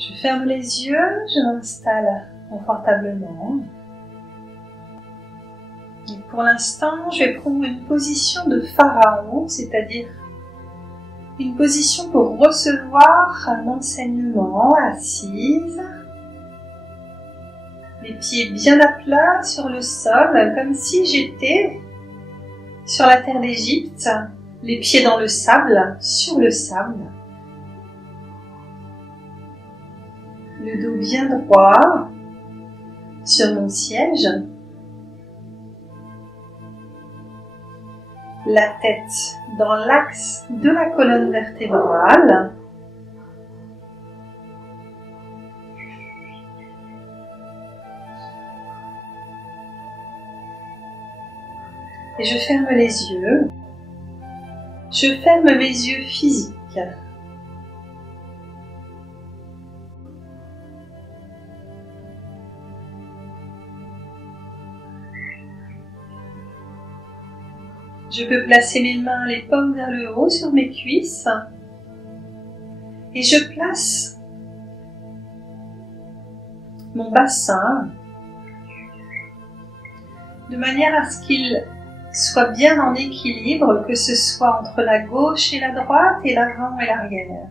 Je ferme les yeux, je m'installe confortablement. Et pour l'instant, je vais prendre une position de pharaon, c'est-à-dire une position pour recevoir un enseignement assise. Les pieds bien à plat sur le sol, comme si j'étais sur la terre d'Égypte, les pieds dans le sable, sur le sable. Le dos bien droit sur mon siège. La tête dans l'axe de la colonne vertébrale. Et je ferme les yeux. Je ferme mes yeux physiques. Je peux placer mes mains, les paumes vers le haut sur mes cuisses. Et je place mon bassin de manière à ce qu'il soit bien en équilibre, que ce soit entre la gauche et la droite et l'avant et l'arrière.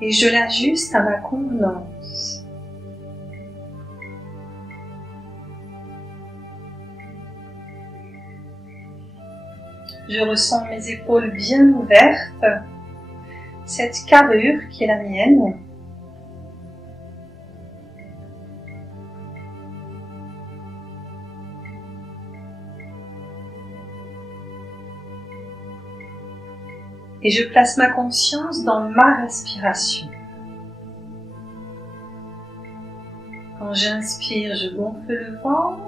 Et je l'ajuste à ma convenance. Je ressens mes épaules bien ouvertes, cette carrure qui est la mienne. Et je place ma conscience dans ma respiration. Quand j'inspire, je gonfle le ventre.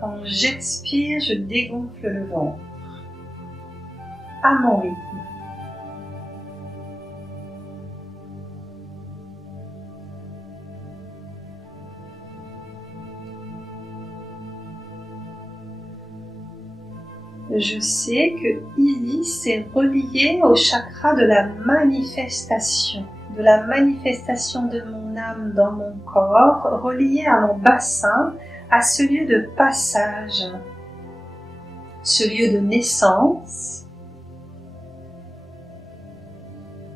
Quand j'expire, je dégonfle le ventre. À mon rythme. Je sais que Isis est relié au chakra de la manifestation de mon âme dans mon corps, relié à mon bassin, à ce lieu de passage, ce lieu de naissance.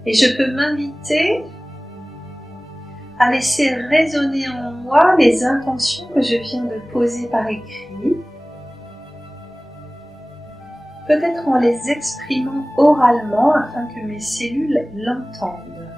Et je peux m'inviter à laisser résonner en moi les intentions que je viens de poser par écrit, peut-être en les exprimant oralement afin que mes cellules l'entendent.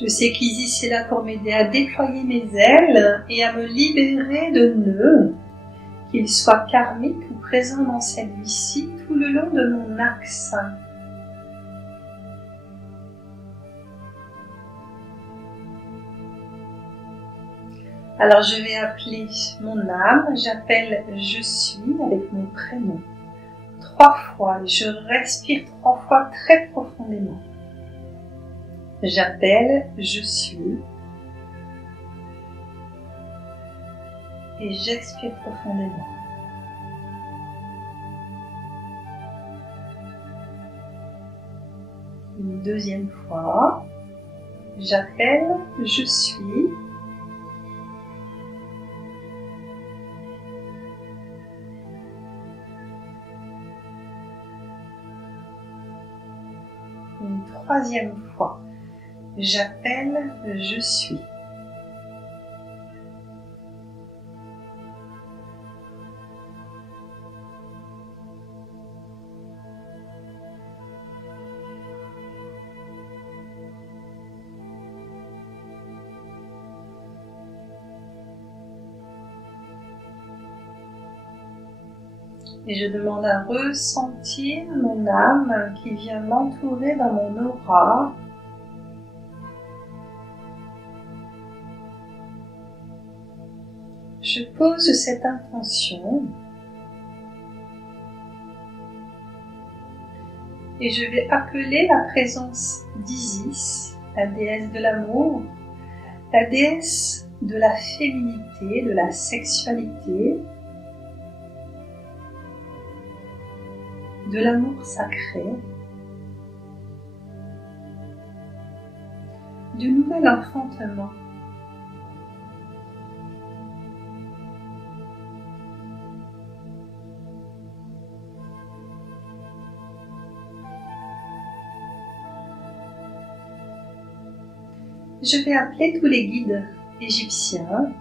Je sais qu'Isis est là pour m'aider à déployer mes ailes et à me libérer de nœuds, qu'ils soient karmiques ou présents dans cette vie-ci tout le long de mon axe. Alors je vais appeler mon âme, j'appelle je suis avec mon prénom 3 fois et je respire 3 fois très profondément. J'appelle je suis et j'expire profondément. Une deuxième fois, j'appelle je suis une troisième fois. J'appelle je suis. Et je demande à ressentir mon âme qui vient m'entourer dans mon aura. je pose cette intention et je vais appeler la présence d'Isis, la déesse de l'amour, la déesse de la féminité, de la sexualité, de l'amour sacré, du nouvel enfantement. Je vais appeler tous les guides égyptiens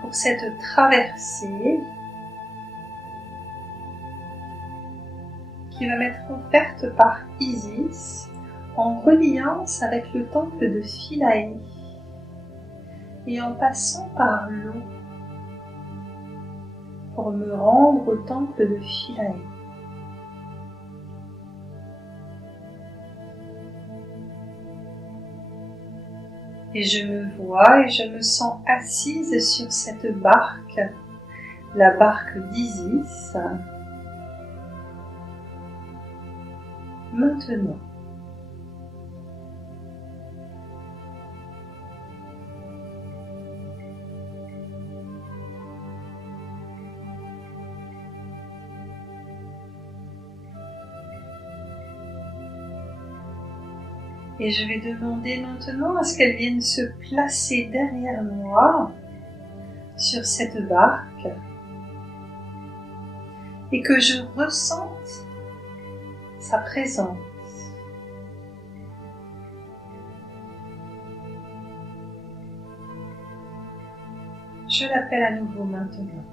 pour cette traversée qui va m'être offerte par Isis en reliance avec le temple de Philae et en passant par l'eau pour me rendre au temple de Philae. Et je me vois et je me sens assise sur cette barque, la barque d'Isis. Maintenant, et je vais demander maintenant à ce qu'elle vienne se placer derrière moi sur cette barque et que je ressente sa présence. Je l'appelle à nouveau maintenant.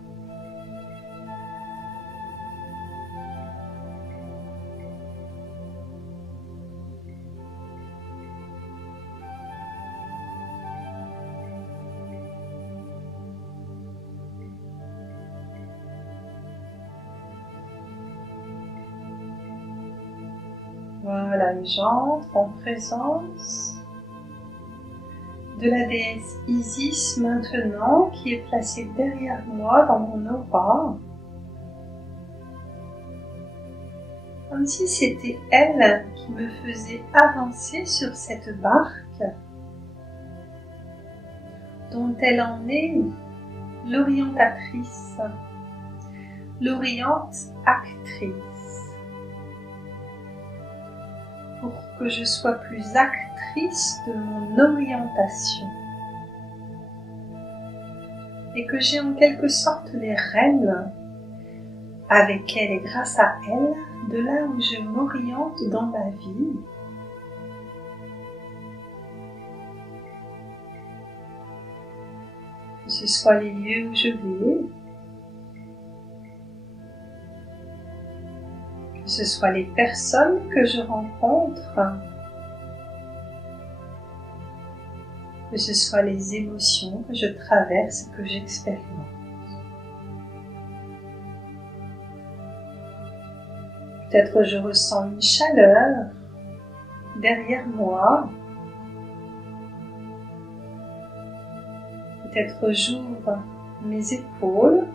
Voilà, et j'entre en présence de la déesse Isis maintenant qui est placée derrière moi dans mon aura. Comme si c'était elle qui me faisait avancer sur cette barque dont elle en est l'orientatrice, l'oriente actrice. Pour que je sois plus actrice de mon orientation et que j'ai en quelque sorte les rênes avec elle et grâce à elle de là où je m'oriente dans ma vie. Que ce soit les lieux où je vais, que ce soit les personnes que je rencontre, que ce soit les émotions que je traverse, que j'expérimente. Peut-être je ressens une chaleur derrière moi. Peut-être j'ouvre mes épaules.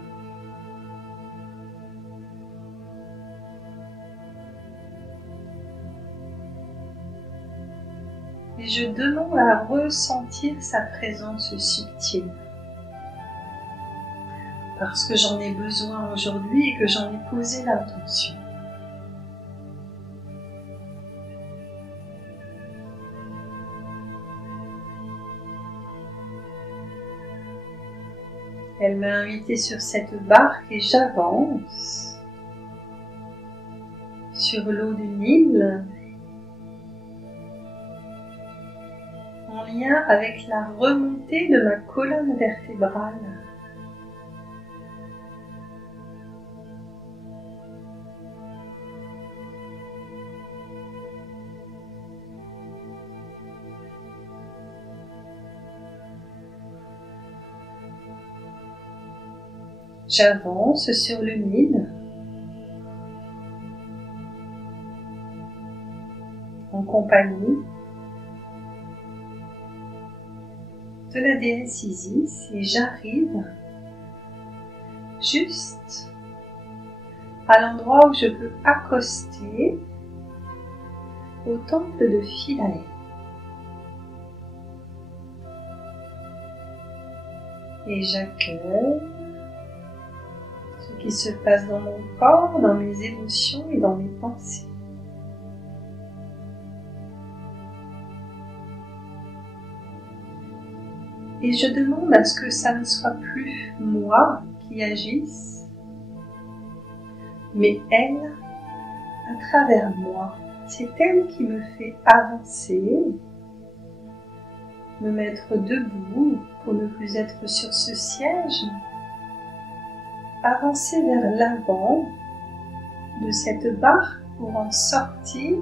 Et je demande à ressentir sa présence subtile. Parce que j'en ai besoin aujourd'hui et que j'en ai posé l'intention. Elle m'a invitée sur cette barque et j'avance sur l'eau du Nil en lien avec la remontée de ma colonne vertébrale. J'avance sur le Nil en compagnie de la déesse Isis et j'arrive juste à l'endroit où je peux accoster au temple de Philae. Et j'accueille ce qui se passe dans mon corps, dans mes émotions et dans mes pensées. Et je demande à ce que ça ne soit plus moi qui agisse, mais elle à travers moi. C'est elle qui me fait avancer, me mettre debout pour ne plus être sur ce siège, avancer vers l'avant de cette barre pour en sortir.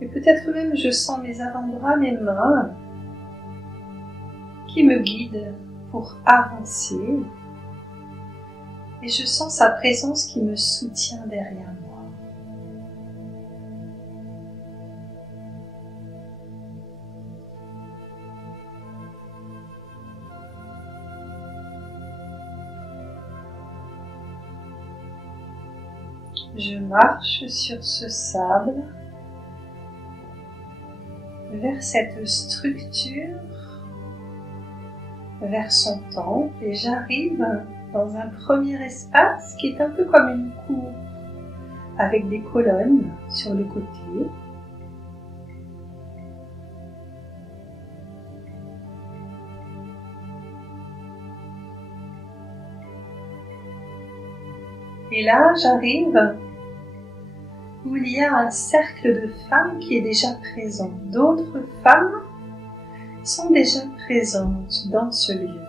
Et peut-être même je sens mes avant-bras, mes mains qui me guident pour avancer. Et je sens sa présence qui me soutient derrière moi. Je marche sur ce sable vers cette structure, vers son temple, et j'arrive dans un premier espace qui est un peu comme une cour, avec des colonnes sur le côté. Et là, j'arrive où il y a un cercle de femmes qui est déjà présent. D'autres femmes sont déjà présentes dans ce lieu.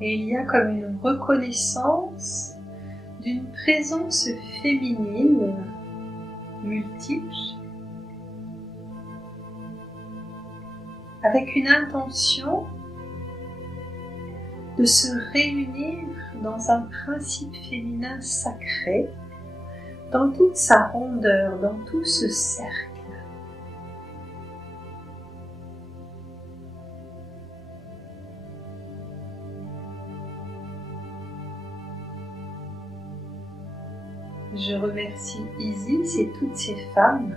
Et il y a comme une reconnaissance d'une présence féminine multiple, avec une intention de se réunir dans un principe féminin sacré, dans toute sa rondeur, dans tout ce cercle. Je remercie Isis et toutes ces femmes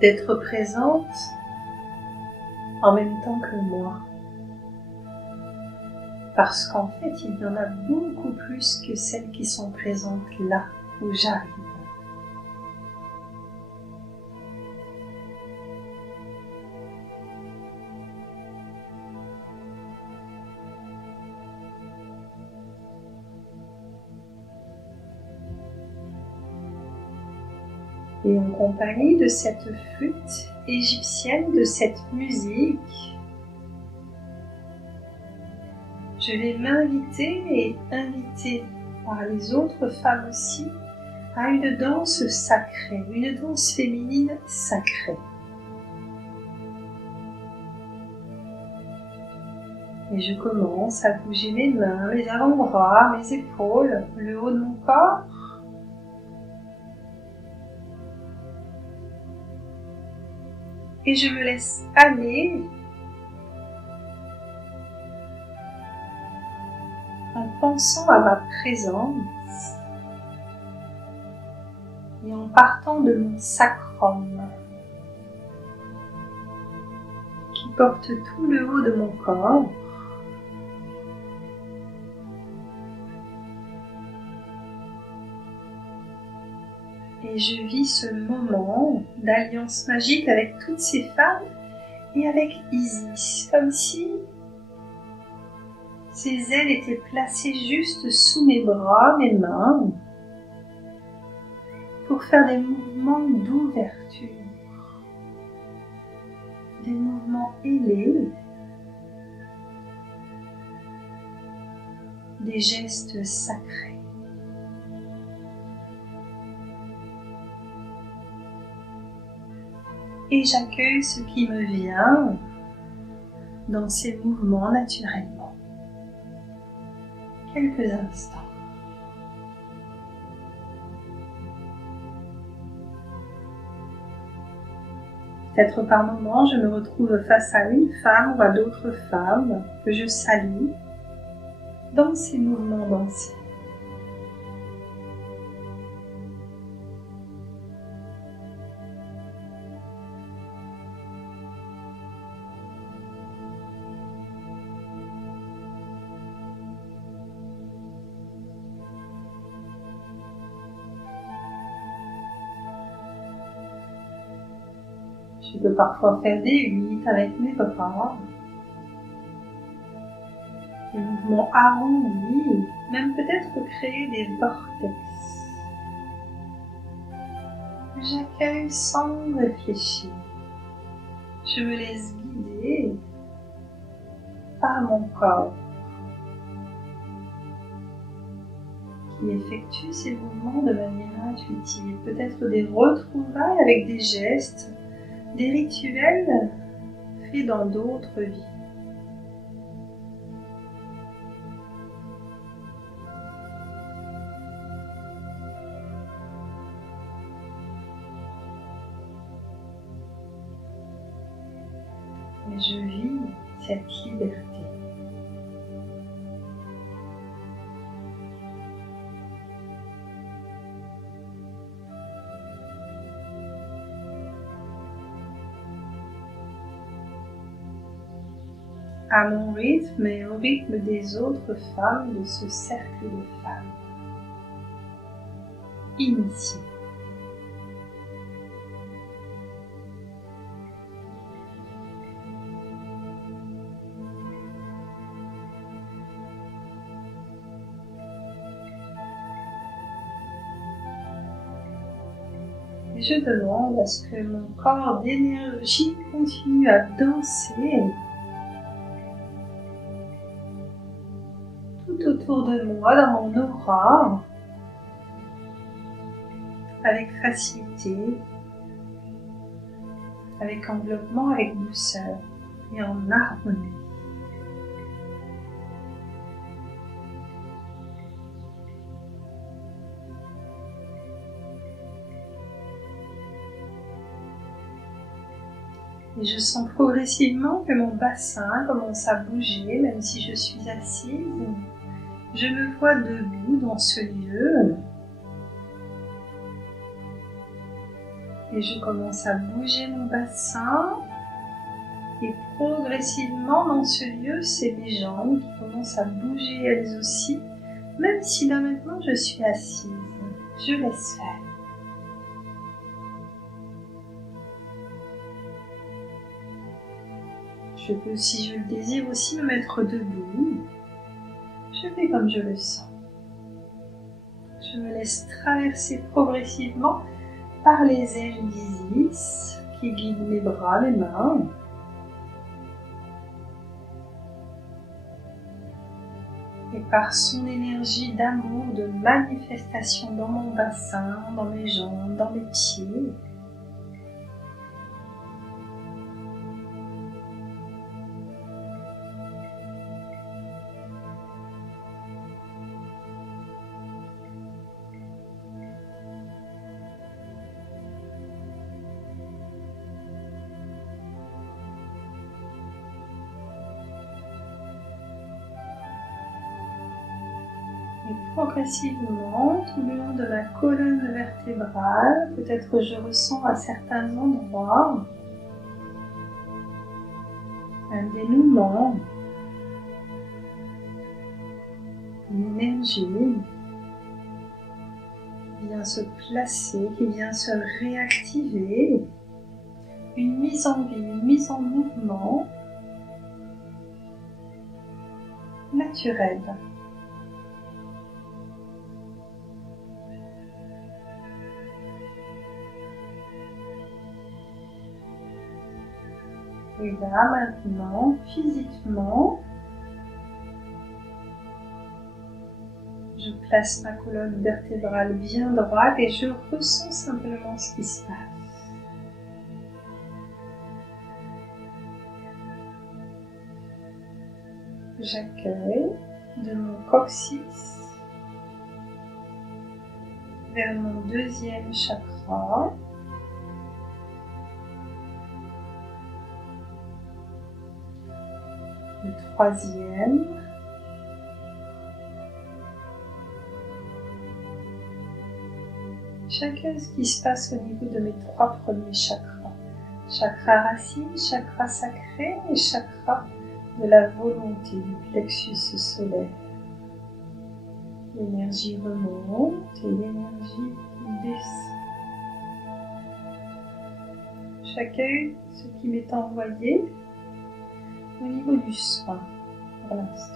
d'être présentes en même temps que moi. Parce qu'en fait, il y en a beaucoup plus que celles qui sont présentes là où j'arrive. Et en compagnie de cette flûte égyptienne, de cette musique, je vais m'inviter et inviter par les autres femmes aussi à une danse sacrée, une danse féminine sacrée. Et je commence à bouger mes mains, mes avant-bras, mes épaules, le haut de mon corps. Et je me laisse aller en pensant à ma présence et en partant de mon sacrum qui porte tout le haut de mon corps. Et je vis ce moment d'alliance magique avec toutes ces femmes et avec Isis, comme si ses ailes étaient placées juste sous mes bras, mes mains, pour faire des mouvements d'ouverture, des mouvements ailés, des gestes sacrés. Et j'accueille ce qui me vient dans ces mouvements naturellement. Quelques instants. Peut-être par moments, je me retrouve face à une femme ou à d'autres femmes que je salue dans ces mouvements dansés. Je peux parfois faire des 8 avec mes bras, des mouvements arrondis, même peut-être créer des vortex. J'accueille sans réfléchir. Je me laisse guider par mon corps qui effectue ces mouvements de manière intuitive, peut-être des retrouvailles avec des gestes, des rituels faits dans d'autres vies. Et je vis cette liberté. À mon rythme et au rythme des autres femmes de ce cercle de femmes. Initiées. Et je demande à ce que mon corps d'énergie continue à danser autour de moi, dans mon aura, avec facilité, avec enveloppement, avec douceur et en harmonie. Et je sens progressivement que mon bassin commence à bouger, même si je suis assise. Je me vois debout dans ce lieu et je commence à bouger mon bassin et progressivement dans ce lieu, c'est mes jambes qui commencent à bouger elles aussi, même si là maintenant je suis assise. Je laisse faire. Je peux, si je le désire aussi, me mettre debout. Je fais comme je le sens. Je me laisse traverser progressivement par les ailes d'Isis qui guident mes bras, mes mains. Et par son énergie d'amour, de manifestation dans mon bassin, dans mes jambes, dans mes pieds. Et progressivement, tout le long de ma colonne vertébrale, peut-être je ressens à certains endroits un dénouement, une énergie qui vient se placer, qui vient se réactiver, une mise en vie, une mise en mouvement naturelle. Et là, maintenant, physiquement, je place ma colonne vertébrale bien droite et je ressens simplement ce qui se passe. J'accueille de mon coccyx vers mon deuxième chakra, le troisième, chacun ce qui se passe au niveau de mes trois premiers chakras. Chakra racine, chakra sacré et chakra de la volonté du plexus solaire. L'énergie remonte et l'énergie descend. J'accueille ce qui m'est envoyé au niveau du soin pour l'instant.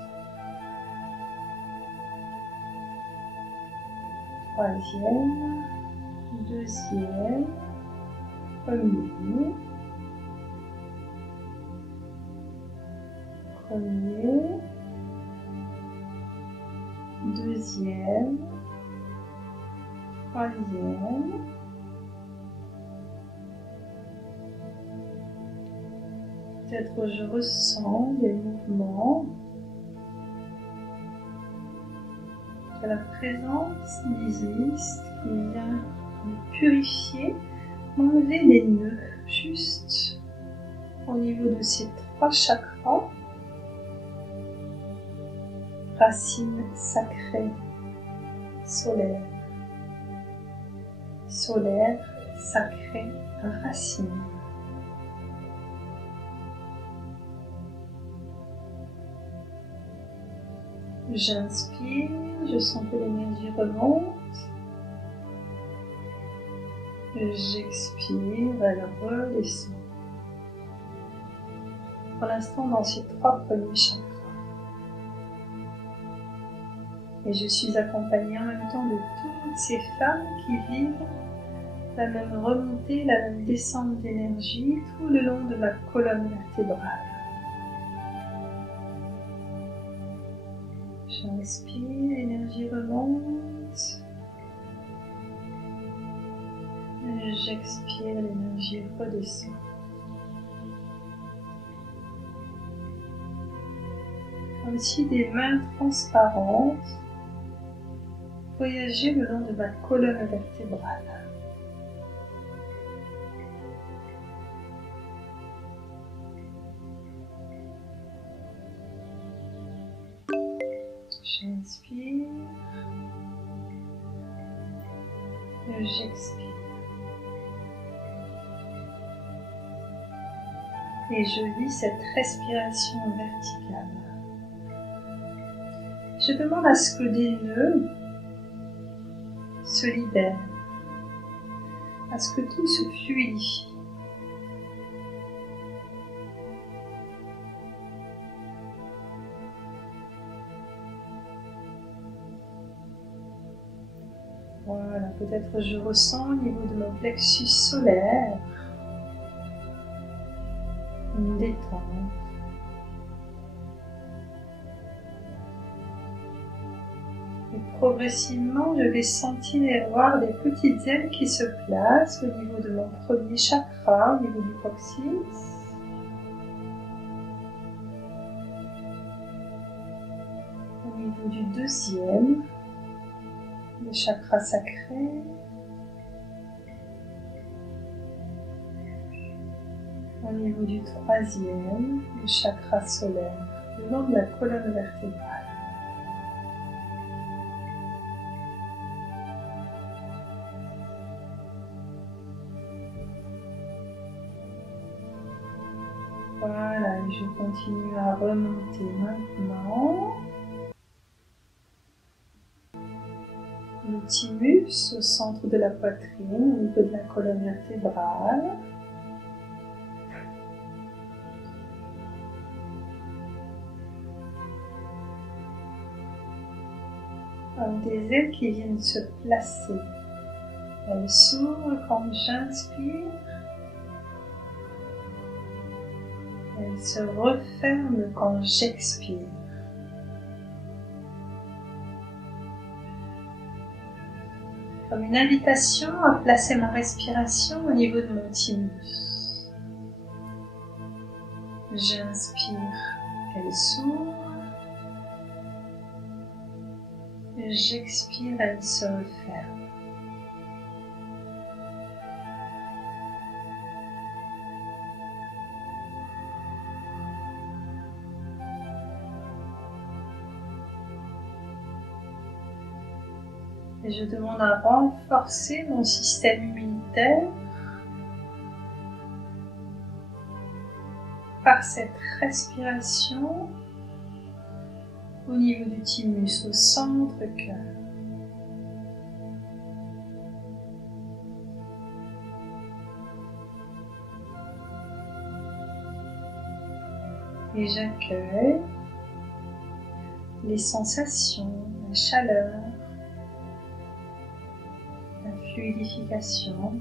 Troisième, deuxième, premier, deuxième, troisième, peut-être je ressens des mouvements de la présence d'Isis qui vient me purifier, m'enlever des nœuds juste au niveau de ces trois chakras. Racine sacrée, solaire, solaire, sacrée, racine. J'inspire, je sens que l'énergie remonte. J'expire, elle redescend. Pour l'instant, dans ces trois premiers chakras. Et je suis accompagnée en même temps de toutes ces femmes qui vivent la même remontée, la même descente d'énergie tout le long de ma colonne vertébrale. J'inspire, l'énergie remonte. J'expire, l'énergie redescend. Comme si des mains transparentes voyageaient le long de ma colonne vertébrale. J'inspire, j'expire. Et je vis cette respiration verticale. Je demande à ce que des nœuds se libèrent, à ce que tout se fluidifie. Voilà, peut-être je ressens au niveau de mon plexus solaire une détente. Et progressivement, je vais sentir et voir des petites ailes qui se placent au niveau de mon premier chakra, au niveau du coccyx. Au niveau du deuxième, le chakra sacré. Au niveau du troisième, le chakra solaire, le long de la colonne vertébrale. Voilà, et je continue à remonter maintenant. Le thymus au centre de la poitrine, au niveau de la colonne vertébrale. Des ailes qui viennent se placer. Elles s'ouvrent quand j'inspire. Elles se referment quand j'expire. Comme une invitation à placer ma respiration au niveau de mon thymus. J'inspire, elle s'ouvre. J'expire, elle se referme. Et je demande à renforcer mon système immunitaire par cette respiration au niveau du thymus, au centre-cœur. Et j'accueille les sensations, la chaleur, la fluidification.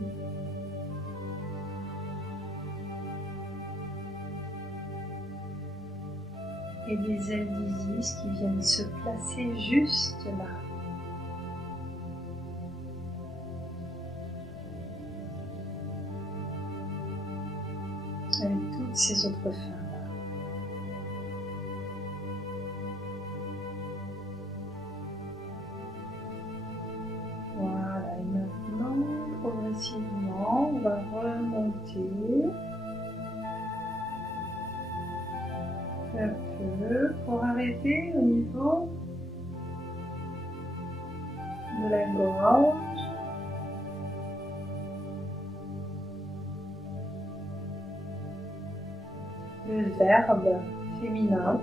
Et des ailes d'Isis qui viennent se placer juste là. Avec toutes ces autres femmes. Voilà, et maintenant, progressivement, on va remonter peu à peu pour arriver au niveau de la gorge. Le verbe féminin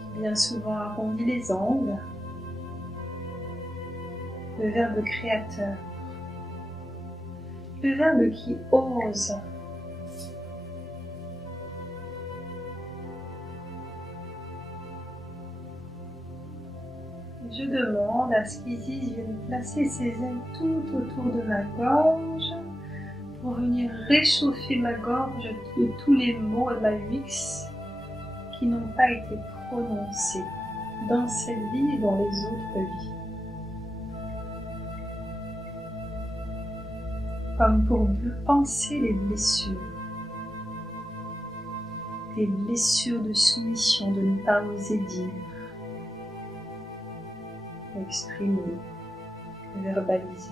qui bien souvent arrondit les angles. Le verbe créateur. Le verbe qui ose. Je demande à ce qu'Isis vienne placer ses ailes tout autour de ma gorge pour venir réchauffer ma gorge de tous les mots et ma vix qui n'ont pas été prononcés dans cette vie et dans les autres vies. Comme pour penser les blessures. Des blessures de soumission, de ne pas oser dire. Exprimer, verbaliser.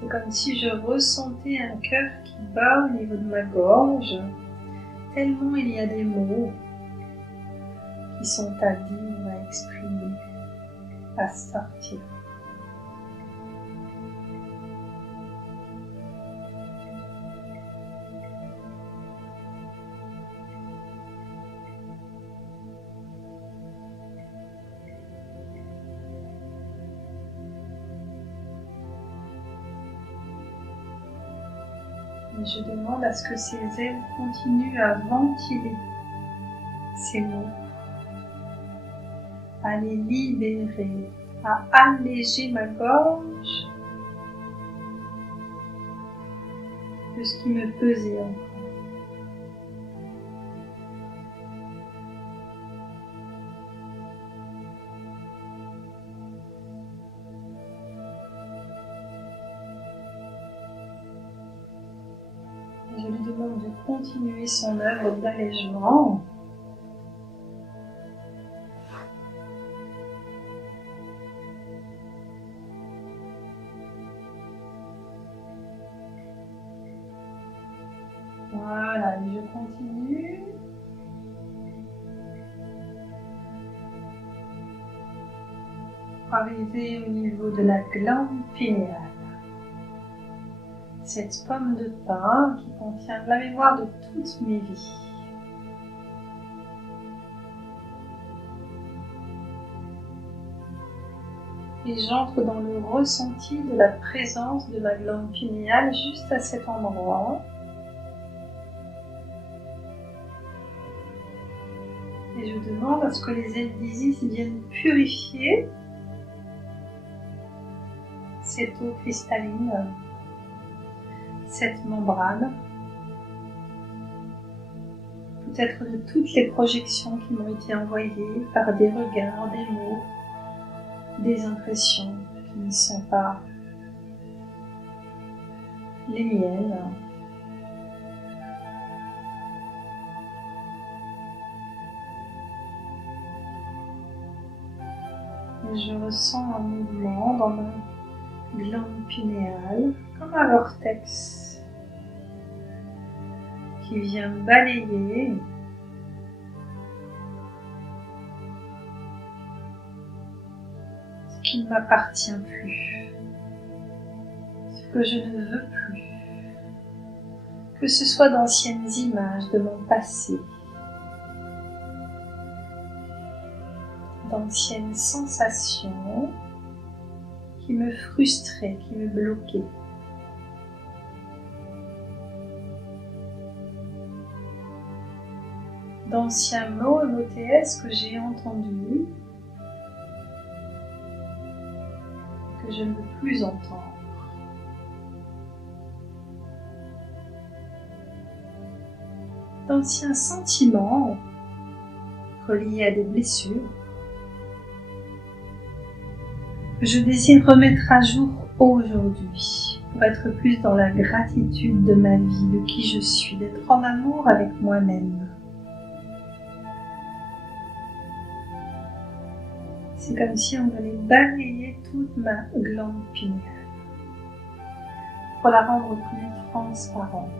C'est comme si je ressentais un cœur qui bat au niveau de ma gorge, tellement il y a des mots qui sont à dire, à exprimer, à sortir. Et je demande à ce que ces ailes continuent à ventiler ces mots, à les libérer, à alléger ma gorge de ce qui me pesait encore. Je lui demande de continuer son œuvre d'allègement. Voilà, et je continue. Pour arriver au niveau de la glande pinéale. Cette pomme de pin qui contient la mémoire de toutes mes vies. Et j'entre dans le ressenti de la présence de ma glande pinéale juste à cet endroit. Et je demande à ce que les ailes d'Isis viennent purifier cette eau cristalline, cette membrane, peut-être de toutes les projections qui m'ont été envoyées par des regards, des mots, des impressions qui ne sont pas les miennes. Et je ressens un mouvement dans ma glande pinéale, comme un vortex qui vient balayer ce qui ne m'appartient plus, ce que je ne veux plus, que ce soit d'anciennes images de mon passé, d'anciennes sensations qui me frustraient, qui me bloquaient. D'anciens mots MOTS que j'ai entendus, que je ne veux plus entendre. D'anciens sentiments reliés à des blessures que je désire remettre à jour aujourd'hui pour être plus dans la gratitude de ma vie, de qui je suis, d'être en amour avec moi-même. C'est comme si on venait balayer toute ma glande pinéale pour la rendre plus transparente.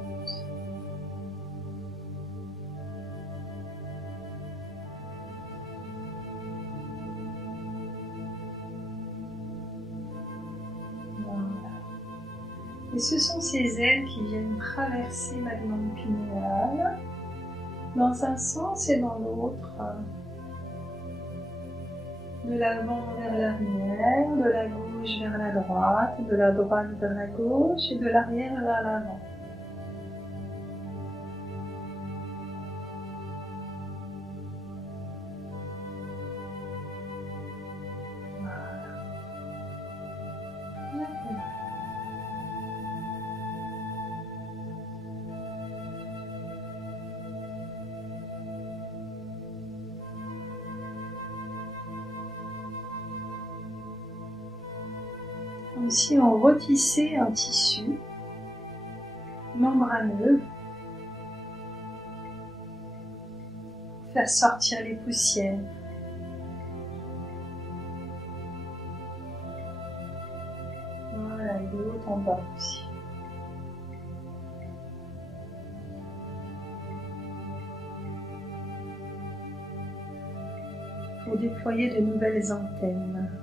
Voilà. Et ce sont ces ailes qui viennent traverser ma glande pinéale dans un sens et dans l'autre. De l'avant vers l'arrière, de la gauche vers la droite, de la droite vers la gauche et de l'arrière vers l'avant. Comme si on retissait un tissu membraneux pour faire sortir les poussières. Voilà, et de haut en bas aussi. Pour déployer de nouvelles antennes.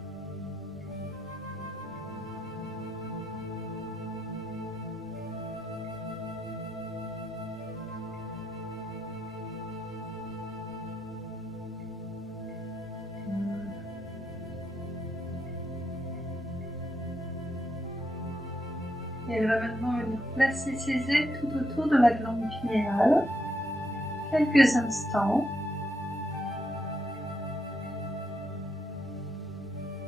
Et elle va maintenant venir placer ses ailes tout autour de la glande pinéale, quelques instants.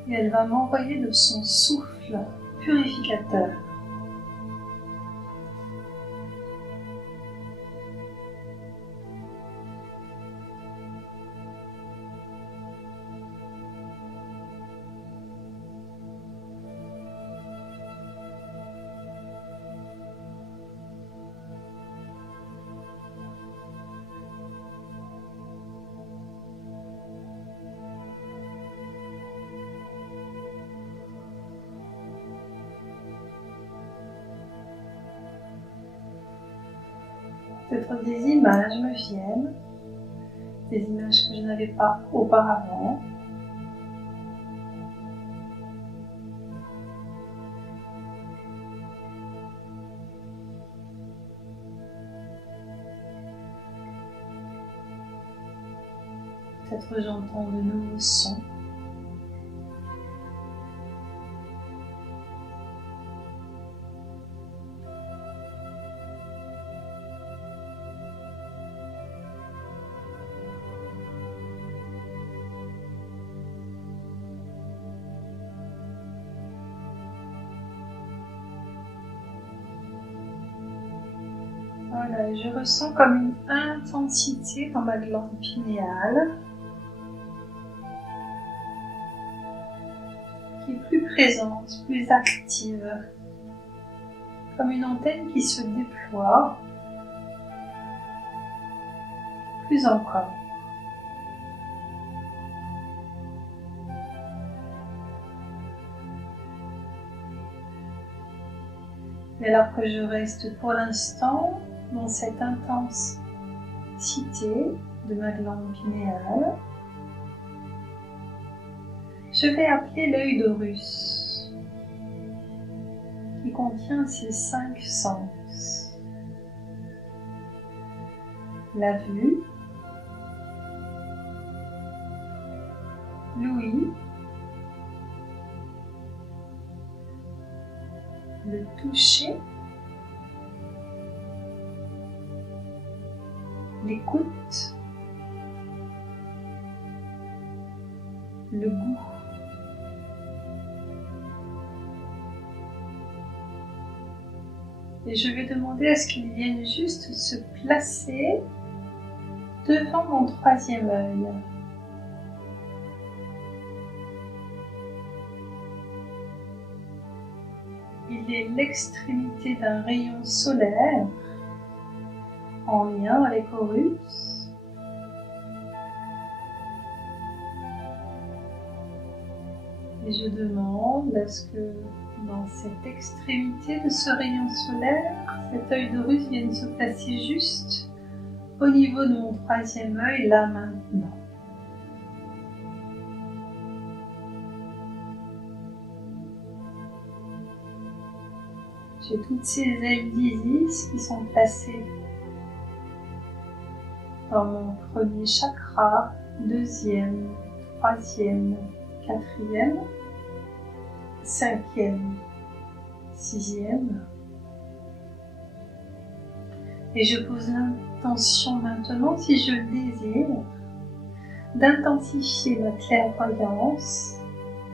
Et elle va m'envoyer de son souffle purificateur. Peut-être des images me viennent, des images que je n'avais pas auparavant. Peut-être j'entends de nouveaux sons. Voilà, et je ressens comme une intensité dans ma glande pinéale qui est plus présente, plus active, comme une antenne qui se déploie plus encore. Et alors que je reste pour l'instant dans cette intensité de ma glande pinéale, je vais appeler l'œil d'Horus, qui contient ces 5 sens. La vue, l'ouïe, le toucher, l'écoute, le goût. Et je vais demander à ce qu'ils viennent juste se placer devant mon 3e œil. Il est l'extrémité d'un rayon solaire en lien avec Horus. Et je demande à ce que dans cette extrémité de ce rayon solaire, cet œil d'Horus vienne se placer juste au niveau de mon 3e œil, là maintenant. J'ai toutes ces ailes d'Isis qui sont placées dans mon 1er chakra, 2e, 3e, 4e, 5e, 6e. Et je pose l'intention maintenant, si je le désire, d'intensifier ma clairvoyance,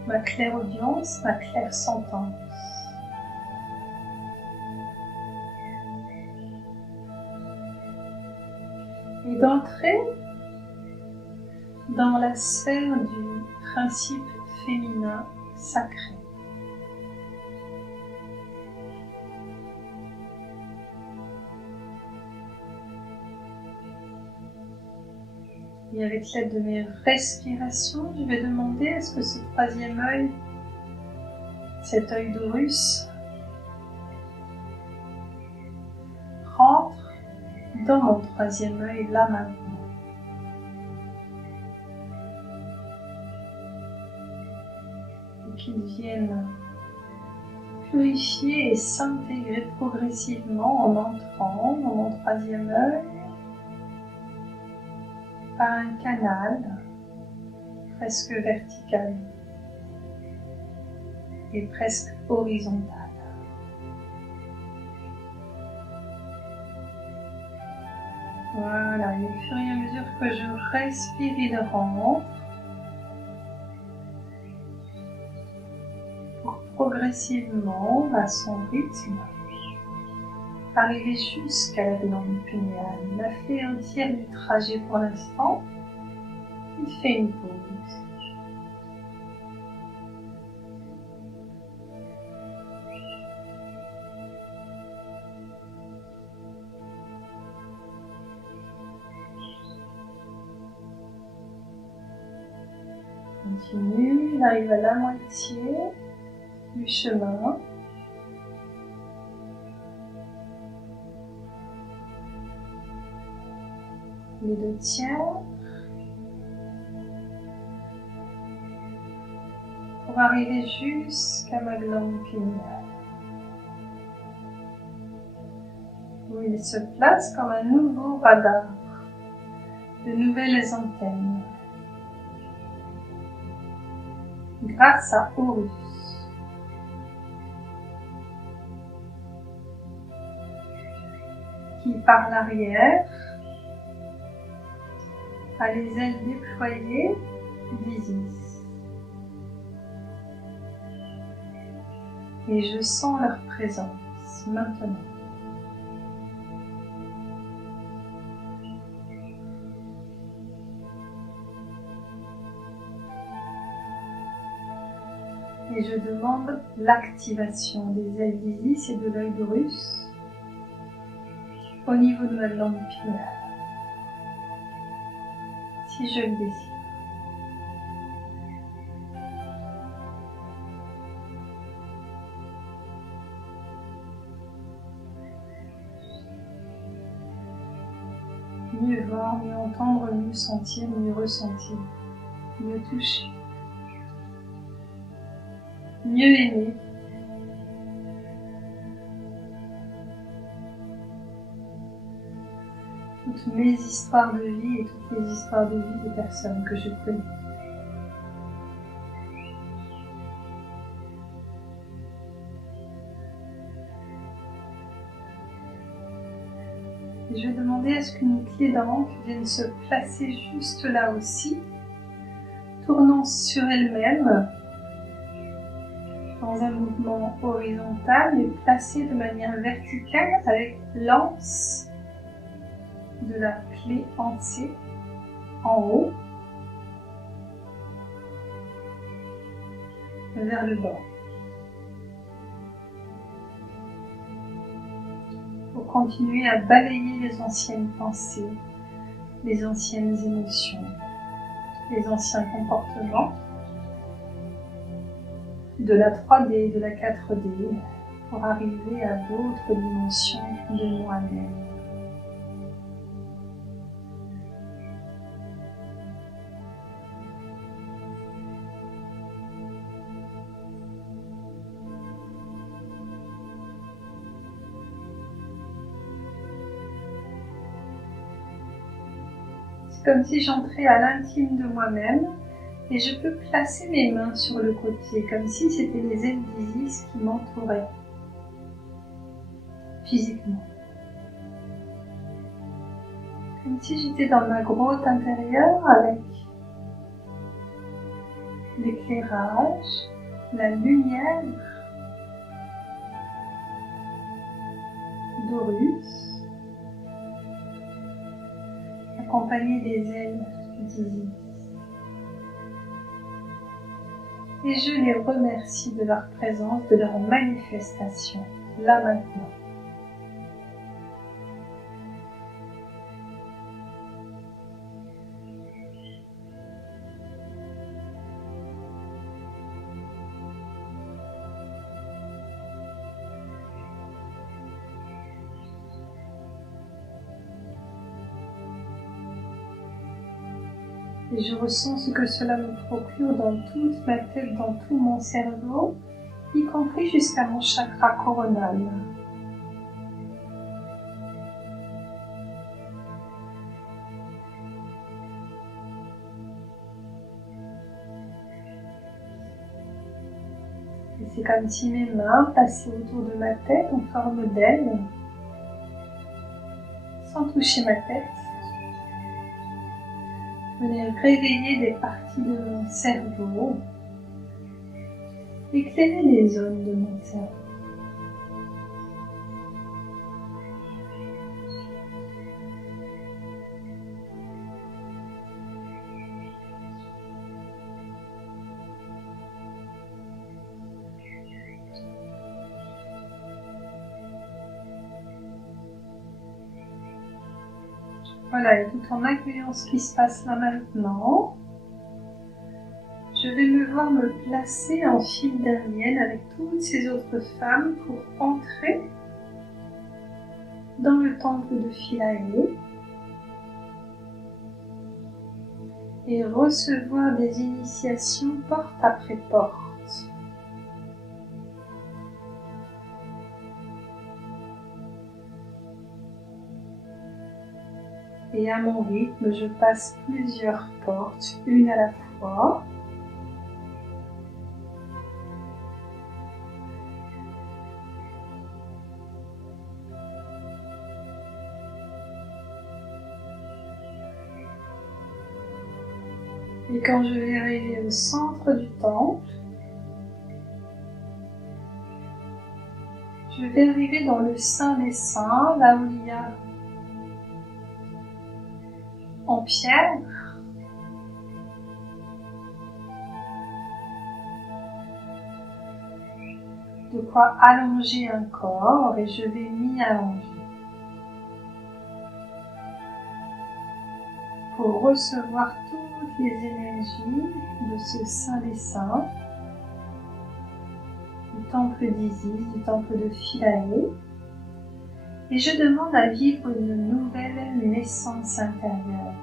ma clairaudience, ma clairsentence. Et d'entrer dans la sphère du principe féminin sacré. Et avec l'aide de mes respirations, je vais demander à ce que ce 3e œil, cet œil d'Horus, rentre dans mon 3e œil là maintenant. Et qu'il vienne purifier et s'intégrer progressivement en entrant dans mon 3e œil par un canal presque vertical et presque horizontal. Voilà, et au fur et à mesure que je respire, il rentre pour progressivement, à son rythme, arriver jusqu'à la glande pinéale. Il a fait un tiers du trajet pour l'instant. Il fait une pause. Continue, il arrive à la moitié du chemin. Les 2 tiers. Pour arriver jusqu'à ma glande pinéale. Où il se place comme un nouveau radar, de nouvelles antennes. Grâce à Horus. Qui par l'arrière a les ailes déployées d'Isis. Et je sens leur présence maintenant. Et je demande l'activation des ailes d'Isis et de l'œil d'Horus au niveau de ma glande pinéale, si je le désire. Mieux voir, mieux entendre, mieux sentir, mieux ressentir, mieux toucher, mieux aimer. Toutes mes histoires de vie et toutes les histoires de vie des personnes que je connais. Et je vais demander à ce qu'une clé d'encre vienne se placer juste là aussi, tournant sur elle-même dans un mouvement horizontal mais placée de manière verticale avec l'anse de la clé entière en haut vers le bas. Pour continuer à balayer les anciennes pensées, les anciennes émotions, les anciens comportements de la 3D, de la 4D, pour arriver à d'autres dimensions de moi-même. C'est comme si j'entrais à l'intime de moi-même et je peux placer mes mains sur le côté, comme si c'était les ailes d'Isis qui m'entouraient physiquement. Comme si j'étais dans ma grotte intérieure avec l'éclairage, la lumière d'Horus, accompagnée des ailes d'Isis. Et je les remercie de leur présence, de leur manifestation, là maintenant. Et je ressens ce que cela me procure dans toute ma tête, dans tout mon cerveau, y compris jusqu'à mon chakra coronal. Et c'est comme si mes mains passaient autour de ma tête en forme d'aile, sans toucher ma tête, venaient réveiller des parties de mon cerveau, éclairer les zones de mon cerveau. Voilà, et tout en accueillant ce qui se passe là maintenant, je vais me voir me placer en file indienne avec toutes ces autres femmes pour entrer dans le temple de Philae et recevoir des initiations porte après porte. Et à mon rythme, je passe plusieurs portes, une à la fois. Et quand je vais arriver au centre du temple, je vais arriver dans le Saint des Saints, là où il y a en pierre de quoi allonger un corps et je vais m'y allonger pour recevoir toutes les énergies de ce Saint des Saints, du temple d'Isis, du temple de Philae, et je demande à vivre une nouvelle naissance intérieure,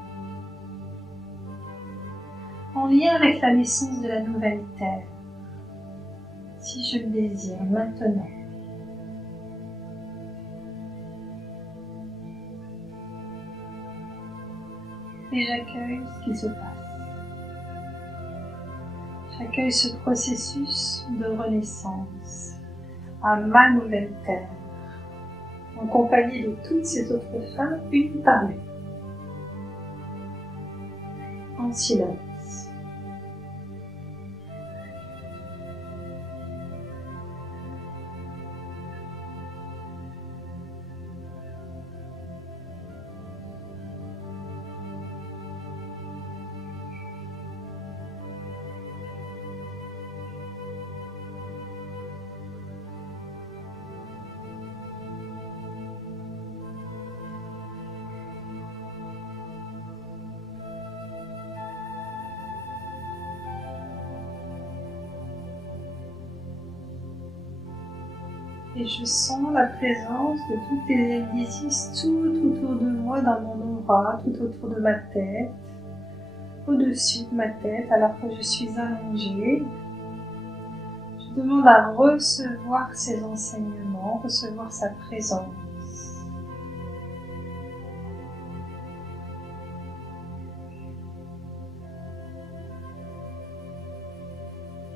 en lien avec la naissance de la nouvelle terre, si je le désire maintenant. Et j'accueille ce qui se passe. J'accueille ce processus de renaissance à ma nouvelle terre, en compagnie de toutes ces autres femmes, une par une, en silence. Et je sens la présence de toutes les ailes d'Isis tout autour de moi, dans mon aura, tout autour de ma tête, au-dessus de ma tête, alors que je suis allongée. Je demande à recevoir ses enseignements, recevoir sa présence.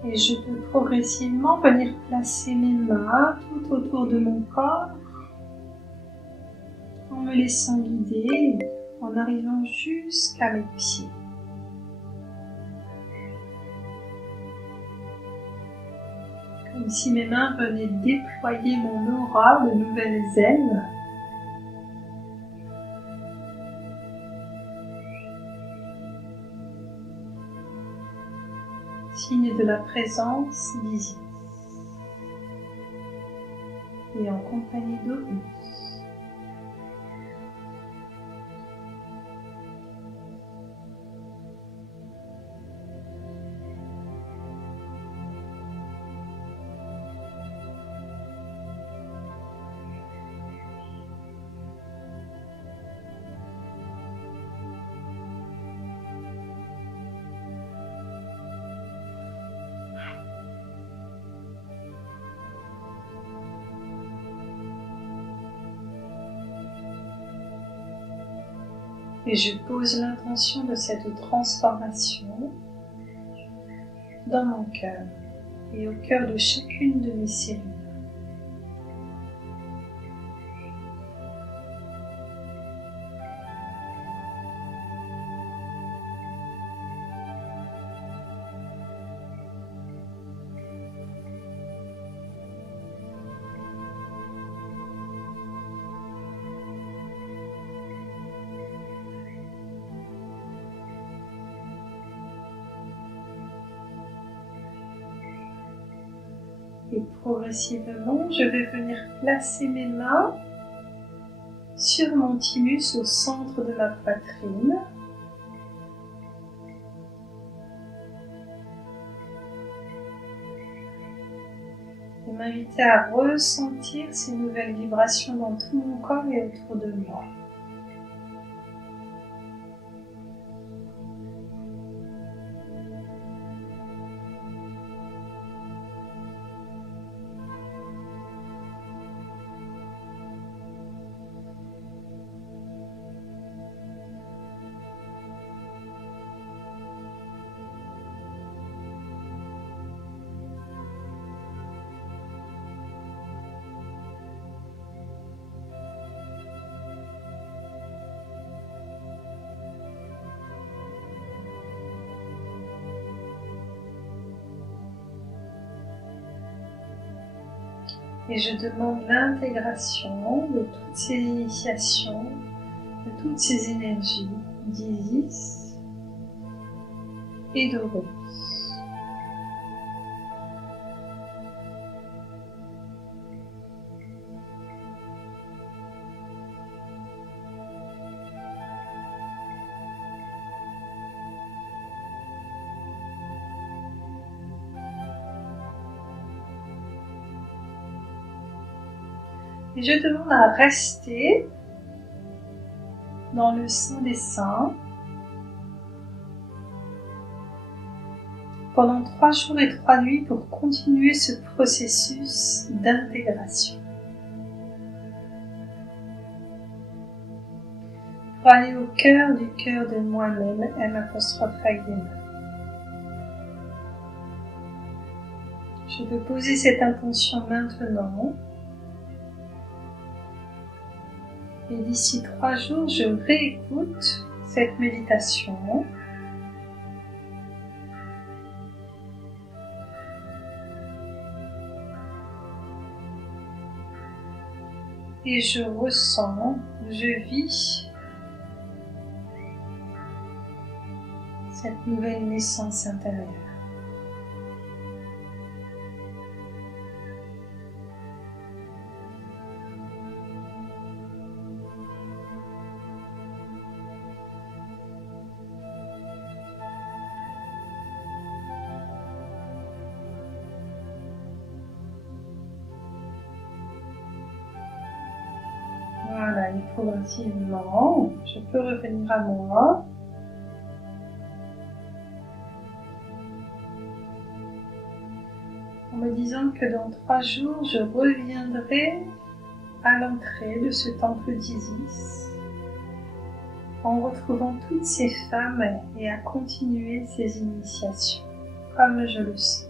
Et je peux progressivement venir placer mes mains tout autour de mon corps, en me laissant guider, en arrivant jusqu'à mes pieds. Comme si mes mains venaient déployer mon aura de nouvelles ailes. Signe de la présence d'Isis et en compagnie d'Horus. Et je pose l'intention de cette transformation dans mon cœur et au cœur de chacune de mes cellules. Et progressivement, je vais venir placer mes mains sur mon thymus au centre de ma poitrine. Et m'inviter à ressentir ces nouvelles vibrations dans tout mon corps et autour de moi. Et je demande l'intégration de toutes ces initiations, de toutes ces énergies d'Isis et d'Horus. Et je demande à rester dans le sein des saints pendant 3 jours et 3 nuits pour continuer ce processus d'intégration. Pour aller au cœur du cœur de moi-même, M'. Je peux poser cette intention maintenant. Et d'ici 3 jours, je réécoute cette méditation. Et je ressens, je vis cette nouvelle naissance intérieure. Voilà, et progressivement, je peux revenir à moi. En me disant que dans 3 jours, je reviendrai à l'entrée de ce temple d'Isis, en retrouvant toutes ces femmes et à continuer ces initiations, comme je le sens.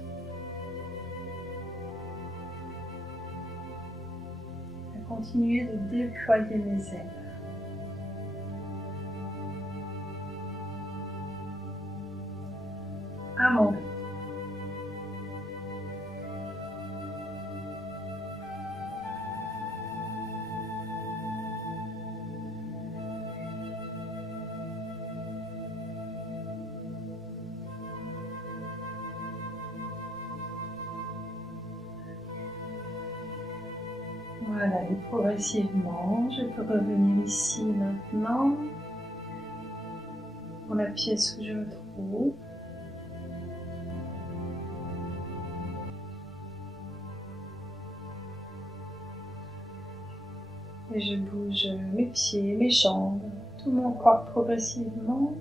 Continuer de déployer mes ailes. À mon rythme. Voilà, et progressivement, je peux revenir ici maintenant, dans la pièce où je me trouve. Et je bouge mes pieds, mes jambes, tout mon corps progressivement.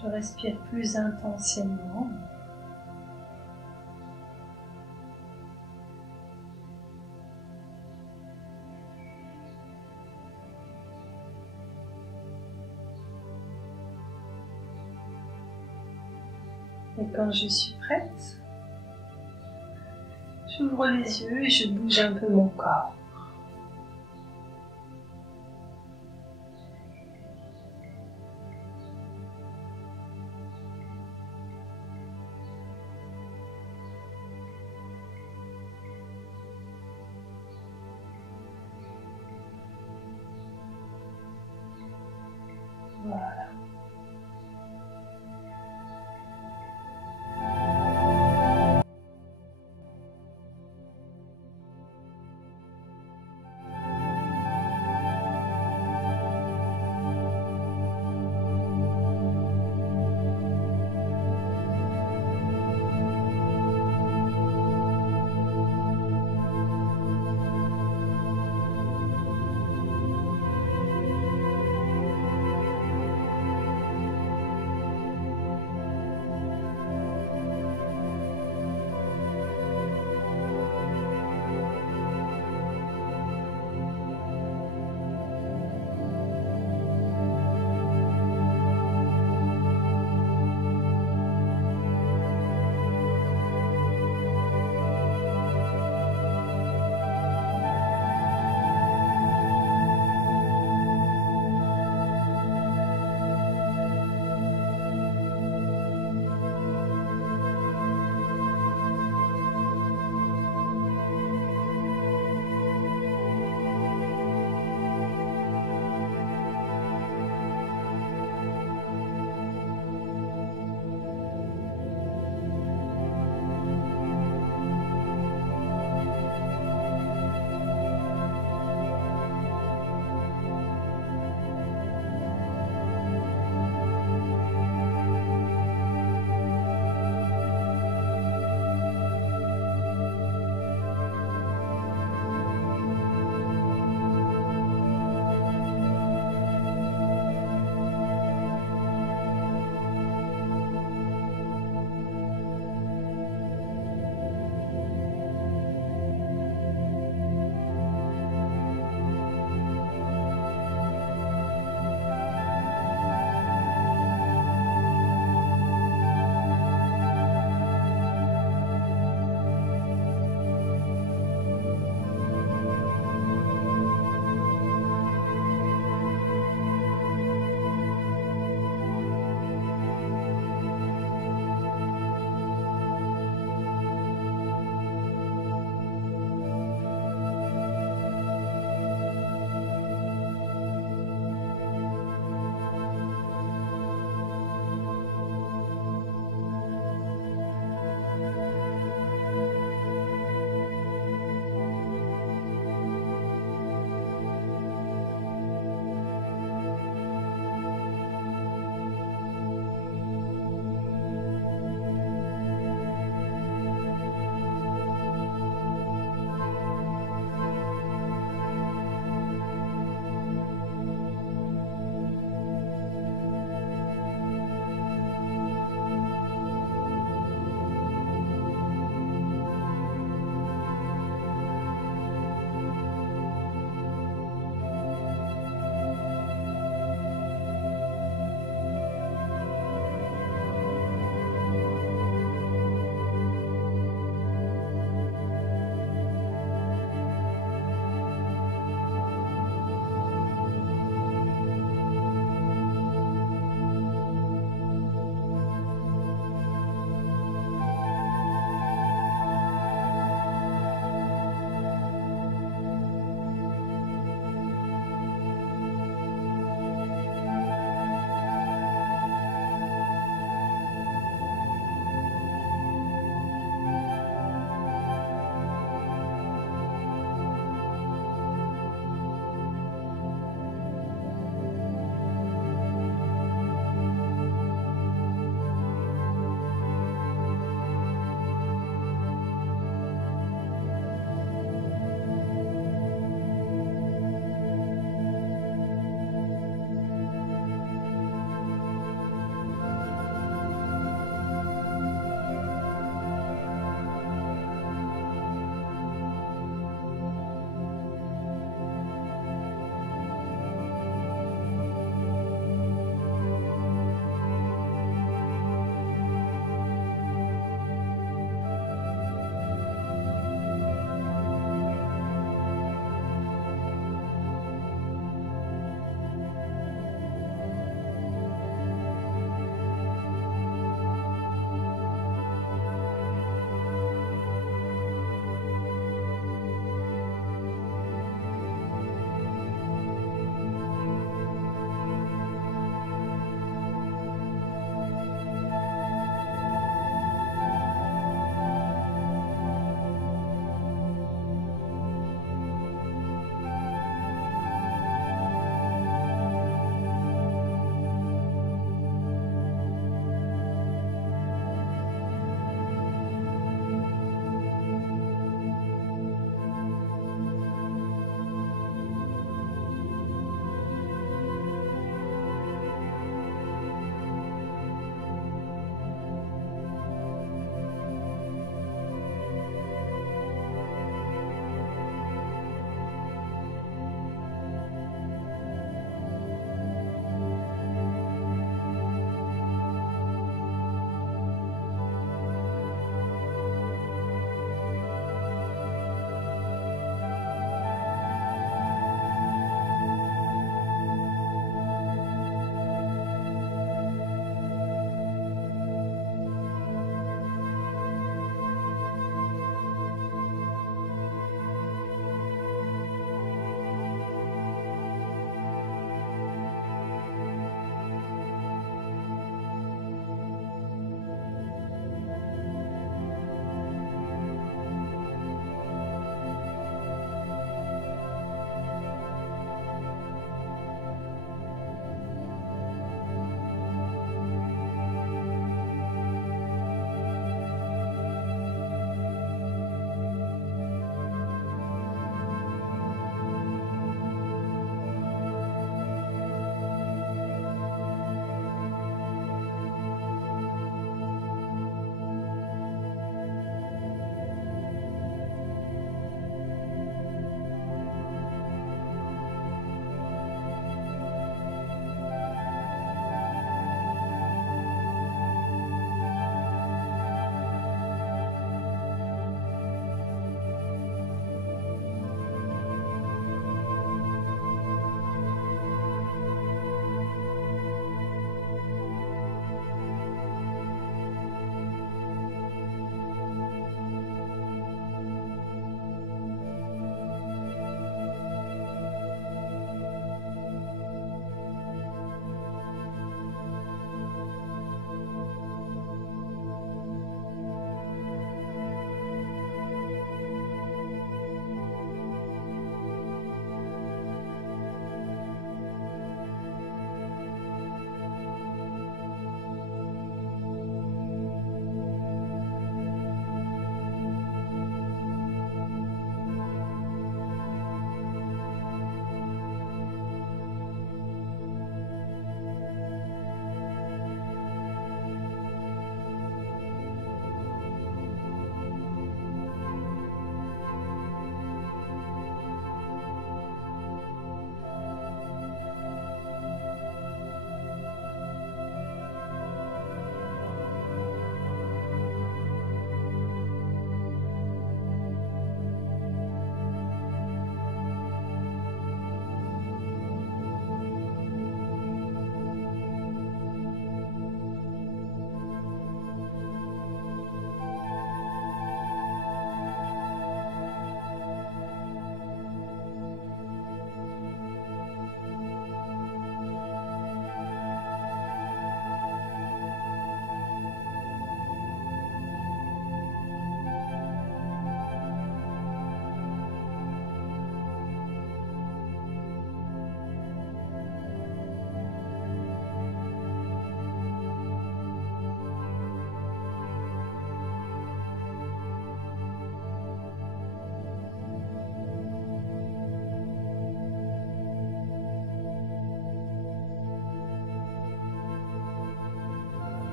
Je respire plus intensément. Et quand je suis prête, j'ouvre les yeux et je bouge un peu mon corps. Voilà.